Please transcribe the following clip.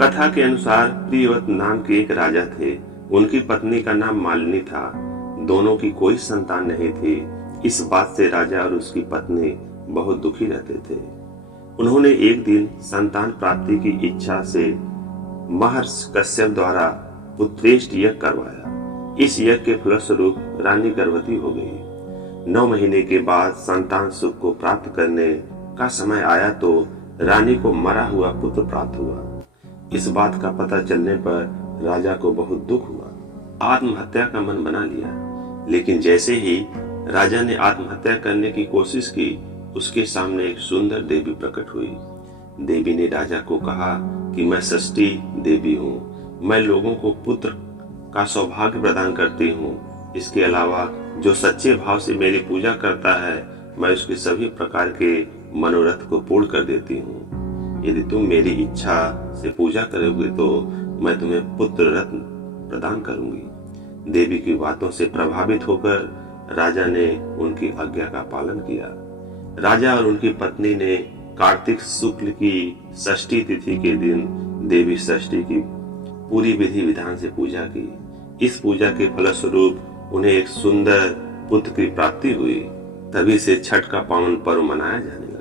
कथा के अनुसार प्रियव्रत नाम के एक राजा थे। उनकी पत्नी का नाम मालिनी था। दोनों की कोई संतान नहीं थी। इस बात से राजा और उसकी पत्नी बहुत दुखी रहते थे। उन्होंने एक दिन संतान प्राप्ति की इच्छा से महर्षि कश्यप द्वारा पुत्रेष्ट यज्ञ करवाया। इस यज्ञ के फलस्वरूप रानी गर्भवती हो गई। 9 महीने के बाद संतान सुख को प्राप्त करने का समय आया तो रानी को मरा हुआ पुत्र प्राप्त हुआ। इस बात का पता चलने पर राजा को बहुत दुख हुआ। आत्महत्या का मन बना लिया, लेकिन जैसे ही राजा ने आत्महत्या करने की कोशिश की, उसके सामने एक सुंदर देवी प्रकट हुई। देवी ने राजा को कहा कि मैं षष्ठी देवी हूँ। मैं लोगों को पुत्र का सौभाग्य प्रदान करती हूँ। इसके अलावा जो सच्चे भाव से मेरी पूजा करता है, मैं उसके सभी प्रकार के मनोरथ को पूर्ण कर देती हूँ। यदि तुम मेरी इच्छा से पूजा करोगे तो मैं तुम्हें पुत्र रत्न प्रदान करूंगी। देवी की बातों से प्रभावित होकर राजा ने उनकी आज्ञा का पालन किया। राजा और उनकी पत्नी ने कार्तिक शुक्ल की षष्ठी तिथि के दिन देवी षष्ठी की पूरी विधि विधान से पूजा की। इस पूजा के फलस्वरूप उन्हें एक सुंदर पुत्र की प्राप्ति हुई। तभी से छठ का पावन पर्व मनाया जाने लगा।